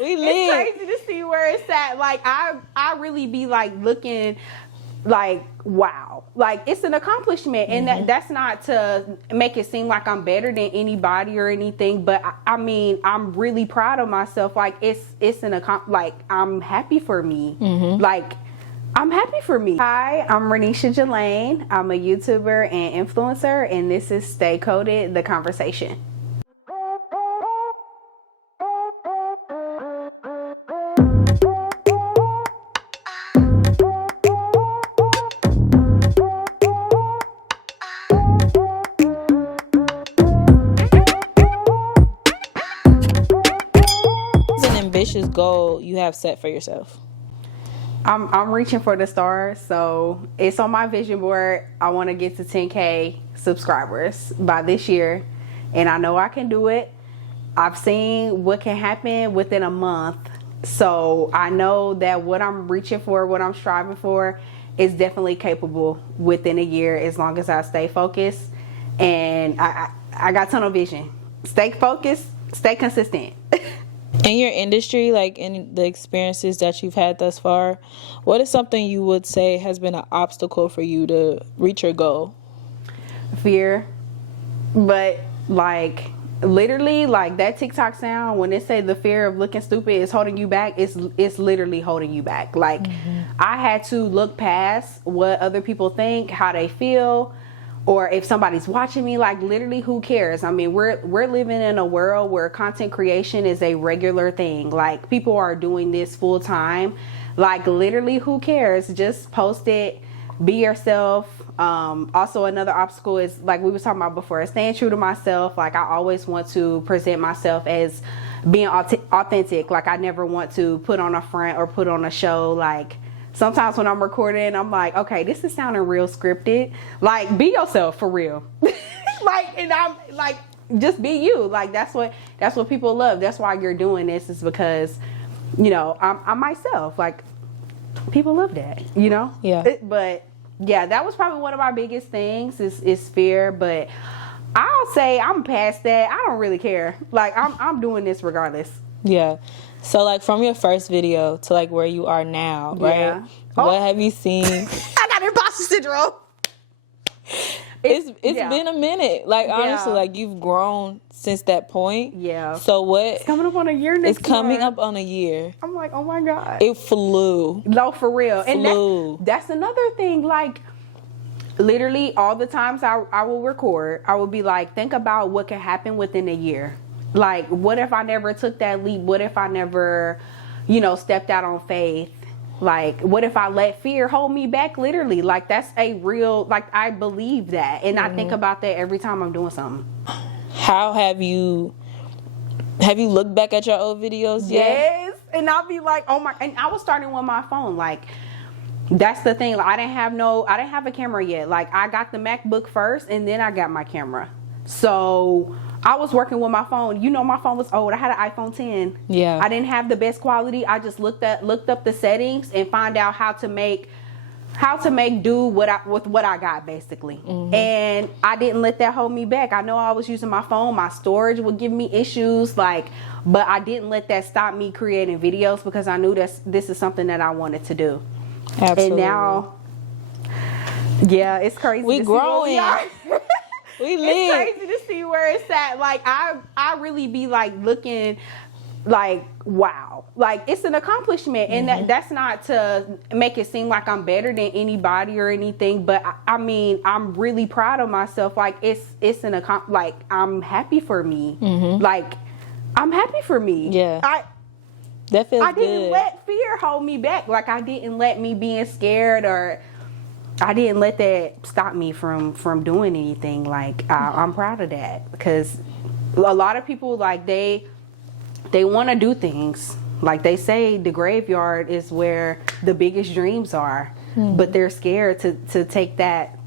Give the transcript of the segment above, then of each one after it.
We lit. It's crazy to see where it's at. Like I really be like looking like, wow, like it's an accomplishment. And that's not to make it seem like I'm better than anybody or anything, but I mean, I'm really proud of myself. Like it's an like I'm happy for me. Like I'm happy for me. Hi, I'm Ronesha Gelaine. I'm a YouTuber and influencer, and this is Stay Coded, the conversation. Ambitious goal you have set for yourself? I'm reaching for the stars, so it's on my vision board. I want to get to 10K subscribers by this year, and I know I can do it. I've seen what can happen within a month, so I know that what I'm reaching for, what I'm striving for, is definitely capable within a year, as long as I stay focused. And I got tunnel vision. Stay focused, stay consistent. In your industry, like in the experiences that you've had thus far, what is something you would say has been an obstacle for you to reach your goal? Fear. But like literally, like that TikTok sound, when it say the fear of looking stupid is holding you back, it's literally holding you back. Like I had to look past what other people think, how they feel, or if somebody's watching me. Like literally, who cares? I mean, we're living in a world where content creation is a regular thing. Like people are doing this full time. Like literally, who cares? Just post it, be yourself. Also another obstacle is, like we were talking about before, staying true to myself. Like I always want to present myself as being authentic. Like I never want to put on a front or put on a show. Like sometimes when I'm recording, I'm like, okay, this is sounding real scripted. Like, be yourself for real. Like, and I'm like, just be you. Like, that's what people love. That's why you're doing this, is because, you know, I'm myself. Like, people love that, you know? Yeah. But yeah, that was probably one of my biggest things is fear. But I'll say I'm past that. I don't really care. Like, I'm doing this regardless. Yeah. So, like, from your first video to, like, where you are now, right? Yeah. What have you seen? I got imposter syndrome. It's been a minute. Like, honestly, like, you've grown since that point. Yeah. So, what? It's coming up on a year next It's coming month. up on a year. I'm like, oh, my God. It flew. No, for real. Flew. And that's another thing. Like, literally, all the times I will record, I will be like, think about what can happen within a year. Like, what if I never took that leap? What if I never, you know, stepped out on faith? Like, what if I let fear hold me back? Literally, like, that's a real, like, I believe that. And I think about that every time I'm doing something. How have you looked back at your old videos yet? Yes. And I'll be like, oh my, and I was starting with my phone. Like, that's the thing. Like, I didn't have a camera yet. Like, I got the MacBook first, and then I got my camera. So I was working with my phone. You know, my phone was old. I had an iPhone 10. Yeah. I didn't have the best quality. I just looked up the settings and find out how to make do with what I got, basically. And I didn't let that hold me back. I know I was using my phone. My storage would give me issues, like, but I didn't let that stop me creating videos, because I knew this is something that I wanted to do. Absolutely. And now, yeah, it's crazy. We growing. We lit. It's crazy to see where it's at. Like I really be like looking like, wow, like it's an accomplishment. And that's not to make it seem like I'm better than anybody or anything, but I mean, I'm really proud of myself. Like it's an like I'm happy for me. Like I'm happy for me. Yeah. That feels good. I didn't let fear hold me back. Like I didn't let me being scared, or I didn't let that stop me from doing anything. Like I'm proud of that, because a lot of people, like they want to do things. Like they say the graveyard is where the biggest dreams are, but they're scared to take that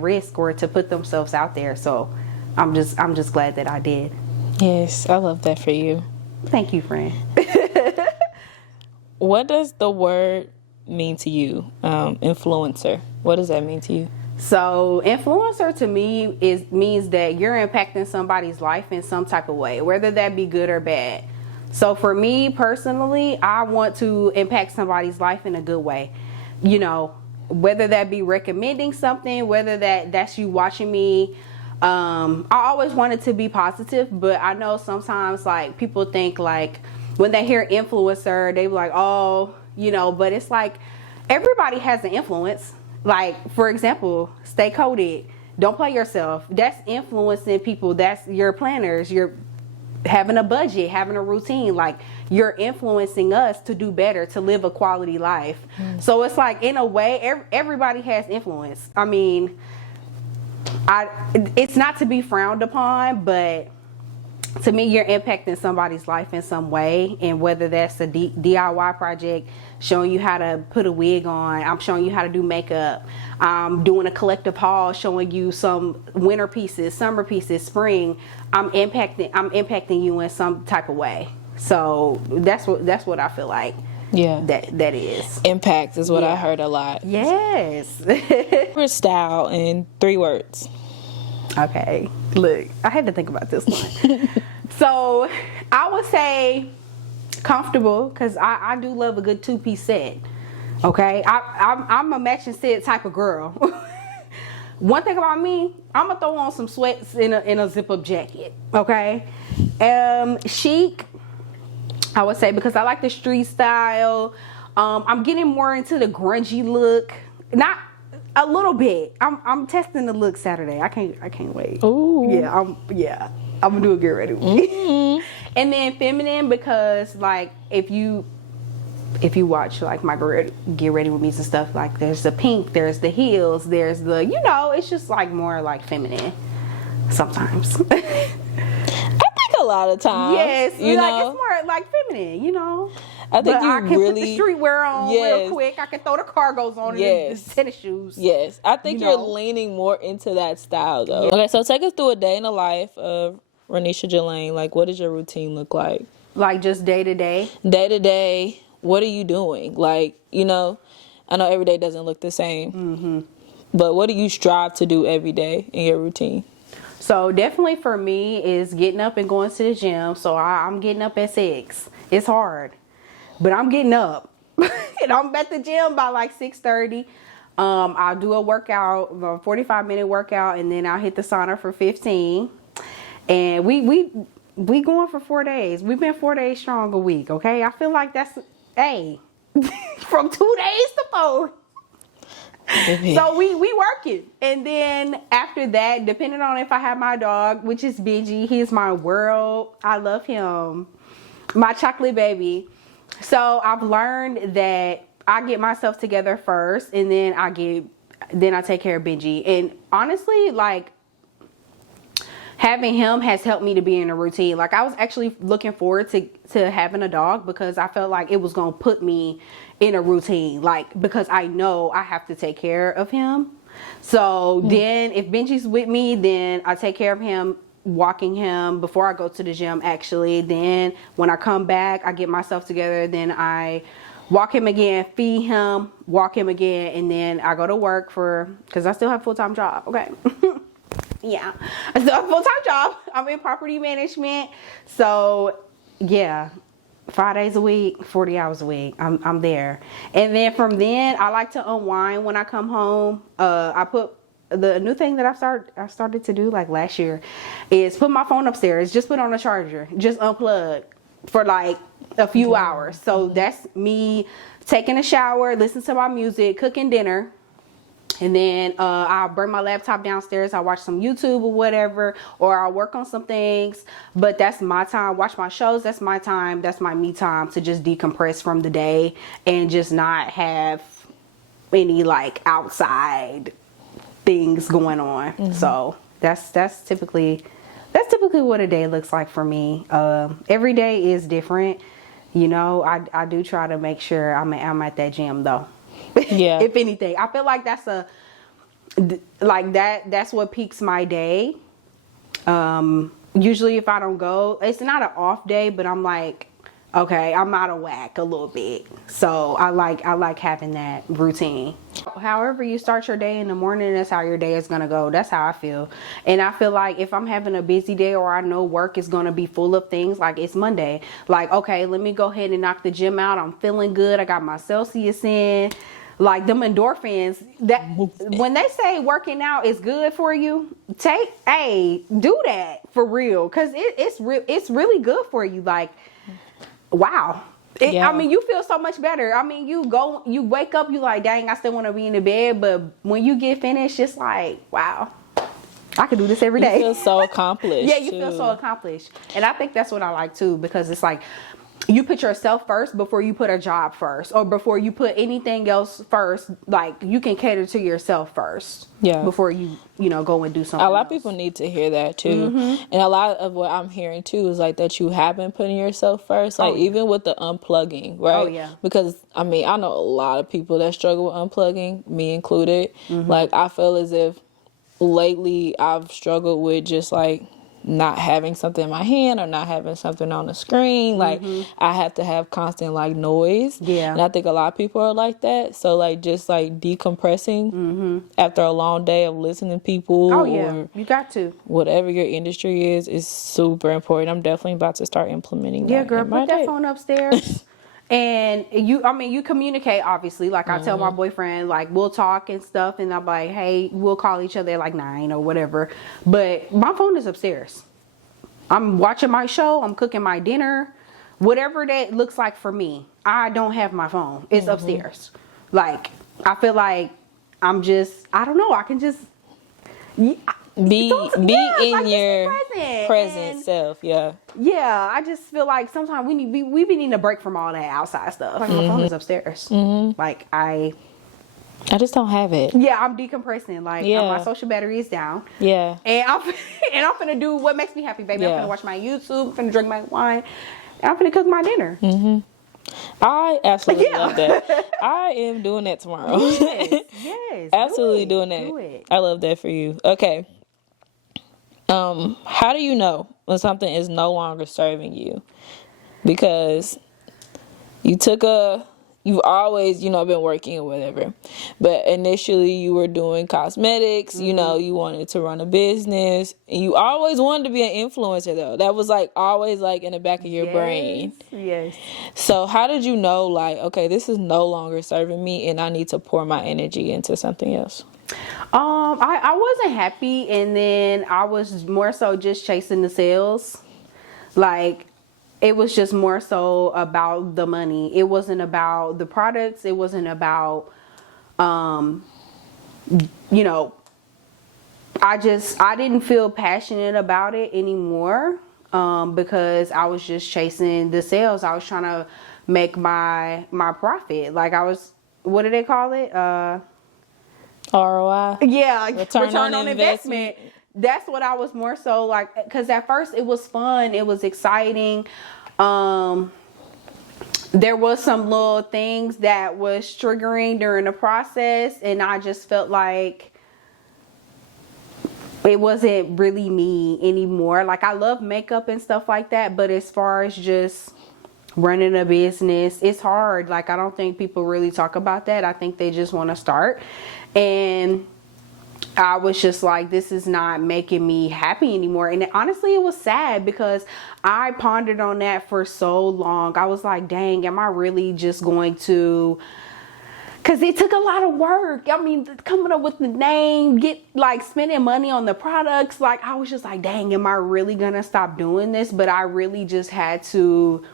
risk or to put themselves out there. So I'm just glad that I did. Yes, I love that for you. Thank you, friend. What does the word mean to you? Influencer. What does that mean to you? So influencer to me means that you're impacting somebody's life in some type of way, whether that be good or bad. So for me personally, I want to impact somebody's life in a good way. You know, whether that be recommending something, whether that's you watching me. I always want it to be positive, but I know sometimes like people think like when they hear influencer, they be like, oh, you know, but it's like everybody has an influence. Like, for example, stay coded. Don't play yourself. That's influencing people. That's your planners. You're having a budget, having a routine. Like, you're influencing us to do better, to live a quality life. So it's like, in a way, everybody has influence. I mean, it's not to be frowned upon, but to me, you're impacting somebody's life in some way. And whether that's a DIY project, showing you how to put a wig on, I'm showing you how to do makeup, I'm doing a collective haul, showing you some winter pieces, summer pieces, spring, I'm impacting you in some type of way. So that's what I feel like. Yeah, that is impact is what I heard a lot. Yes. For style in 3 words. Okay, look, I had to think about this one. So I would say comfortable, because I do love a good 2-piece set. Okay, I'm a matching set type of girl. One thing about me, I'm gonna throw on some sweats in a zip-up jacket. Okay, chic, I would say, because I like the street style. I'm getting more into the grungy look. Not a little bit. I'm testing the look Saturday. I can't wait. Ooh. I'm gonna do a get ready with me. And then feminine, because like if you watch like my get ready with me and stuff, like there's the pink, there's the heels, there's the, you know, it's just like more like feminine sometimes. I think a lot of times. Yes, you like know? it's more like feminine, you know. I think but you I can really put the streetwear on real quick. I can throw the cargos on and the tennis shoes. Yes, I think You you're know. leaning more into that style though. Okay, so take us through a day in the life of Ronesha Gelaine. Like, what does your routine look like? Like just day to day. Day to day, what are you doing? Like, you know, I know every day doesn't look the same, but what do you strive to do every day in your routine? So definitely for me is getting up and going to the gym. So I'm getting up at 6. It's hard, but I'm getting up. And I'm at the gym by like 6:30. I'll do a workout, a 45-minute workout, and then I'll hit the sauna for 15. And we going for 4 days. We've been 4 days strong a week. Okay, I feel like that's from 2 days to 4. So we working. And then after that, depending on if I have my dog, which is Benji, he's my world. I love him, my chocolate baby. So I've learned that I get myself together first, and then I take care of Benji. And honestly, like, having him has helped me to be in a routine. Like, I was actually looking forward to having a dog, because I felt like it was going to put me in a routine. Like, because I know I have to take care of him. So then if Benji's with me, then I take care of him, walking him before I go to the gym, actually. Then when I come back, I get myself together. Then I walk him again, feed him, walk him again. And then I go to work because I still have a full-time job. Okay. Yeah, I still have a full-time job. I'm in property management. So yeah, 5 days a week, 40 hours a week. I'm there. And then from then, I like to unwind when I come home. I put the new thing that I started to do like last year is put my phone upstairs, just put on a charger, just unplug for like a few hours. So that's me taking a shower, listening to my music, cooking dinner. And then I'll bring my laptop downstairs. I'll watch some YouTube or whatever, or I'll work on some things. But that's my time. Watch my shows. That's my time. That's my me time to just decompress from the day and just not have any like outside things going on. So that's typically what a day looks like for me. Every day is different. You know, I do try to make sure I'm at that gym though. Yeah. If anything, I feel like that's what peaks my day. Usually if I don't go, it's not an off day, but I'm like, okay, I'm out of whack a little bit. So I like having that routine. However you start your day in the morning, that's how your day is gonna go. That's how I feel. And I feel like if I'm having a busy day, or I know work is gonna be full of things, like it's Monday, like, okay, let me go ahead and knock the gym out. I'm feeling good. I got my Celsius in. Like them endorphins, that when they say working out is good for you, do that for real, because it's really good for you. Like, wow. Yeah. I mean, you feel so much better. I mean, you wake up, you like, dang, I still want to be in the bed, but when you get finished, it's like, wow, I could do this every day. You feel so accomplished. Yeah, you feel so accomplished. And I think that's what I like too, because it's like, you put yourself first before you put a job first, or before you put anything else first. Like, you can cater to yourself first, before you go and do something a lot else. of people need to hear that too. And a lot of what I'm hearing too is like that you have been putting yourself first, like even with the unplugging, right? Oh, yeah. Because I mean, I know a lot of people that struggle with unplugging, me included. Like, I feel as if lately I've struggled with just like not having something in my hand or not having something on the screen. Like, I have to have constant like noise. Yeah. And I think a lot of people are like that. So like, just like decompressing after a long day of listening to people. Oh yeah, or you got to. whatever your industry is super important. I'm definitely about to start implementing that. Yeah, girl, in my put that day. phone upstairs. And you communicate, obviously. Like, I tell my boyfriend, like, we'll talk and stuff, and I'm like, hey, we'll call each other at like 9 or whatever. But my phone is upstairs. I'm watching my show, I'm cooking my dinner, whatever that looks like for me. I don't have my phone. It's upstairs. Like, I feel like I don't know, I can just Be in like, your present. present self. Yeah. Yeah, I just feel like sometimes we be needing a break from all that outside stuff. Like, my phone is upstairs. Like, I just don't have it. Yeah, I'm decompressing. Like, my social battery is down. Yeah. And I'm finna do what makes me happy, baby. I'm finna watch my YouTube, finna drink my wine, and I'm finna cook my dinner. I absolutely love that. I am doing that tomorrow. Yes. Absolutely doing that. Do it. I love that for you. Okay. How do you know when something is no longer serving you? Because you've always, been working or whatever. But initially you were doing cosmetics, you wanted to run a business. And you always wanted to be an influencer though. That was like always like in the back of your brain. Yes. So how did you know, like, okay, this is no longer serving me and I need to pour my energy into something else? I wasn't happy, and then I was more so just chasing the sales. Like, it was just more so about the money. It wasn't about the products. It wasn't about, I didn't feel passionate about it anymore, because I was just chasing the sales. I was trying to make my profit. Like, what do they call it? ROI? Yeah, Return on investment. That's what I was more so like, because at first it was fun, it was exciting. There was some little things that was triggering during the process, and I just felt like it wasn't really me anymore. Like, I love makeup and stuff like that, but as far as just running a business, it's hard. Like, I don't think people really talk about that. I think they just want to start. And I was just like, this is not making me happy anymore. And honestly, it was sad, because I pondered on that for so long. I was like, dang, am I really just going to, because it took a lot of work. I mean, coming up with the name, spending money on the products. Like, I was just like, dang, am I really gonna stop doing this? But I really just had to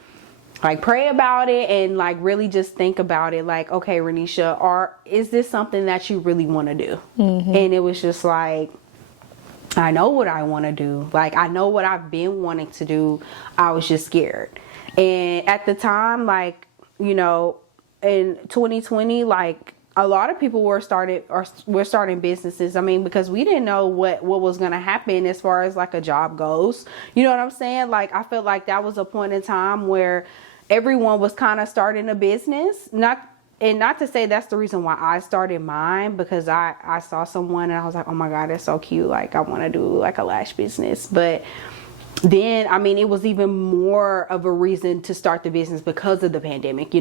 like pray about it and like really just think about it. Like, okay, Ronesha, is this something that you really want to do? And it was just like, I know what I want to do. Like, I know what I've been wanting to do. I was just scared. And at the time, like, in 2020, like, a lot of people were starting businesses. I mean, because we didn't know what was going to happen as far as like a job goes. You know what I'm saying? Like, I felt like that was a point in time where everyone was kind of starting a business. Not to say that's the reason why I started mine, because I saw someone and I was like, oh my God, that's so cute. Like, I want to do like a lash business. But then, I mean, it was even more of a reason to start the business because of the pandemic,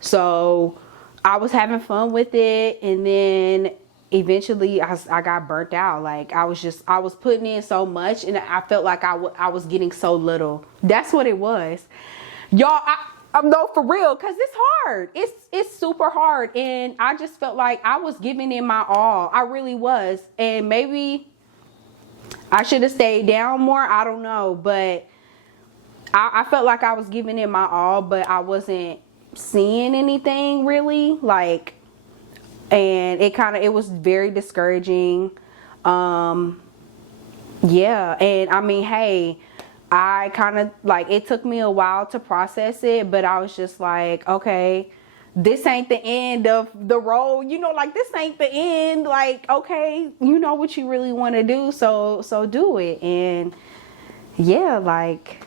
So I was having fun with it, and then eventually I got burnt out. Like I was putting in so much, and I felt like I was getting so little. That's what it was, y'all. I'm no, for real, cause it's hard. It's super hard, and I just felt like I was giving it my all. I really was, and maybe I should have stayed down more. I don't know, but I felt like I was giving it my all, but I wasn't seeing anything really, like, and it was very discouraging. Yeah, and I mean, hey, I kind of like, it took me a while to process it, but I was just like, okay, this ain't the end of the road, you know, like this ain't the end. Like, okay, you know what you really want to do, so do it. And yeah, like,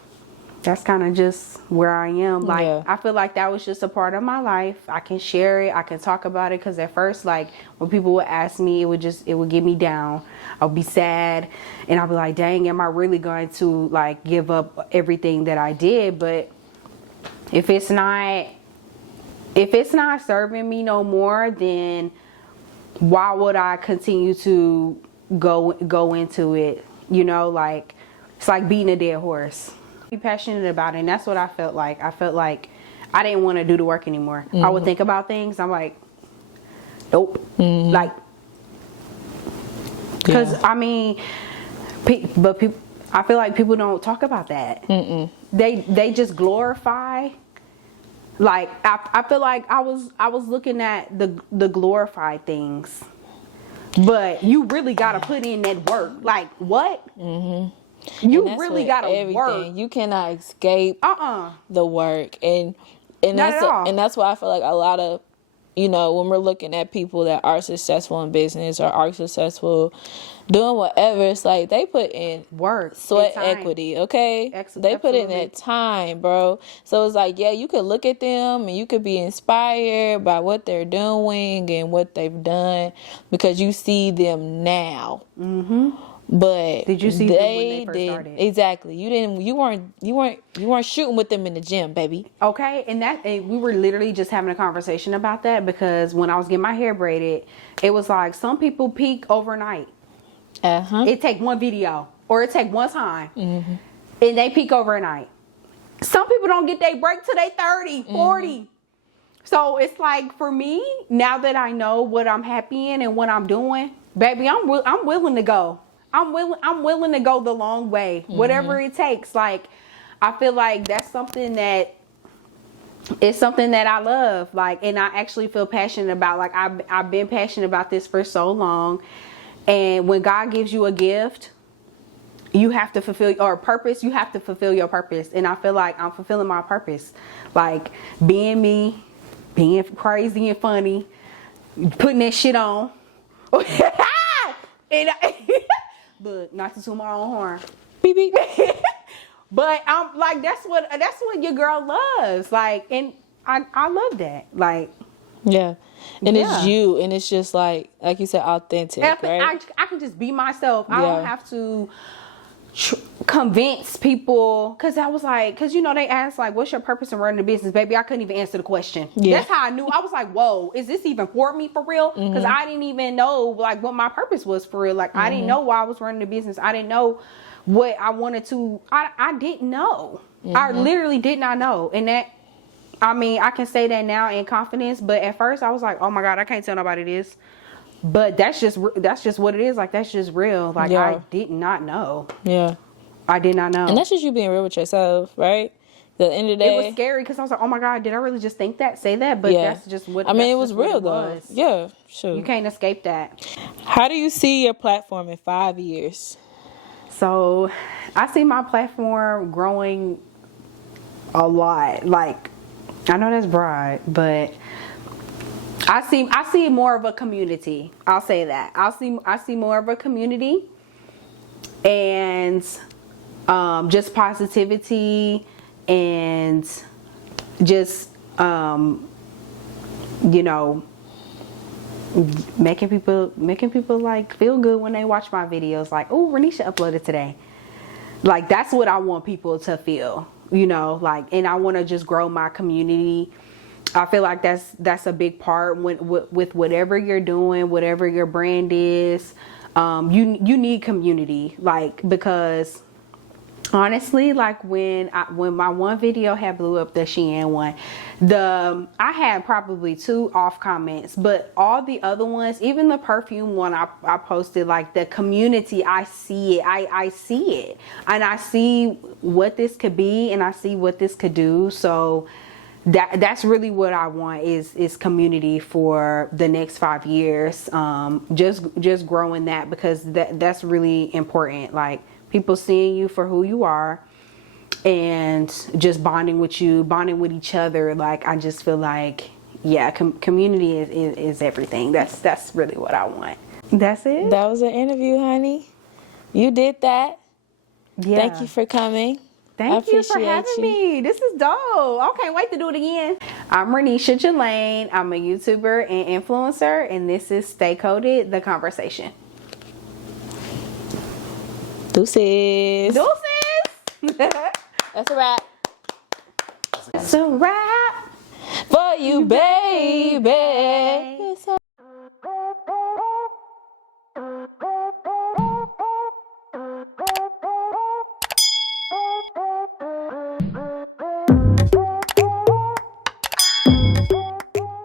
that's kind of just where I am. Like, yeah. I feel like that was just a part of my life. I can share it. I can talk about it. Because at first, like, when people would ask me, it would get me down. I'll be sad. And I'll be like, dang, am I really going to, like, give up everything that I did? But if it's not serving me no more, then why would I continue to go into it? You know, like, it's like beating a dead horse. Be passionate about it, and that's what I felt like. I felt like I didn't want to do the work anymore. I would think about things, I'm like, nope. Like, because I mean, but people, I feel like people don't talk about that. They just glorify. Like, I feel like I was looking at the glorified things, but you really gotta put in that work. Like, what? You really gotta work. You cannot escape the work, and that's why I feel like a lot of, you know, when we're looking at people that are successful in business or are successful doing whatever, it's like they put in work, sweat equity, okay? They put in that time, bro. So it's like, yeah, you could look at them and you could be inspired by what they're doing and what they've done because you see them now. But did you see them when they first started? Exactly. You weren't shooting with them in the gym, baby. Okay, and we were literally just having a conversation about that, because when I was getting my hair braided, it was like some people peak overnight. It take one video or it take one time, and they peak overnight. Some people don't get their break till they 30, 40. So it's like, for me, now that I know what I'm happy in and what I'm doing, baby, I'm willing to go. I'm willing to go the long way, whatever it takes. Like, I feel like that's something that it's something that I love. Like, and I actually feel passionate about. Like, I've been passionate about this for so long. And when God gives you a gift, you have to fulfill, or a purpose, you have to fulfill your purpose. And I feel like I'm fulfilling my purpose. Like, being me, being crazy and funny, putting that shit on. And but not to toot my own horn. Beep beep. But I'm like, that's what your girl loves. Like, and I love that. Like, yeah. And it's you, and it's just like you said, authentic, right? I can just be myself. I don't have to convince people, because I was like, because, you know, they asked, like, what's your purpose in running the business? Baby, I couldn't even answer the question. That's how I knew. I was like, whoa, is this even for me for real? Because I didn't even know, like, what my purpose was for real. Like, I didn't know why I was running the business. I didn't know what I wanted to. I didn't know. I literally did not know. And that, I mean, I can say that now in confidence, but at first I was like, oh my God, I can't tell nobody this. But that's just what it is. Like, that's just real. Like, I did not know. Yeah. I did not know. And that's just you being real with yourself, right? At the end of the day. It was scary because I was like, oh my God, did I really just think that, say that? But that's just what, I mean, it was real though. Yeah, sure. You can't escape that. How do you see your platform in 5 years? So, I see my platform growing a lot. Like, I know that's broad, but I see more of a community. I'll say that. I see more of a community, and just positivity, and just you know, making people like feel good when they watch my videos. Like, oh, Ronesha uploaded today. Like, that's what I want people to feel. You know, like, and I want to just grow my community. I feel like that's a big part with whatever you're doing, whatever your brand is. You need community, like, because honestly, like when my one video had blew up, the Shein one, I had probably 2 off comments, but all the other ones, even the perfume one I posted, like the community, I see it, I see it, and I see what this could be, and I see what this could do. So that's really what I want is community for the next 5 years. Just growing that, because that's really important. Like, people seeing you for who you are and just bonding with you, bonding with each other. Like, I just feel like, yeah, community is everything. That's really what I want. That's it. That was an interview, honey. You did that. Yeah. Thank you for coming. Thank you for having me. This is dope. I can't wait to do it again. I'm Ronesha Gelaine. I'm a YouTuber and influencer, and this is Stay Coded, the conversation. Deuces. Deuces. That's a wrap. That's a wrap For you, babe.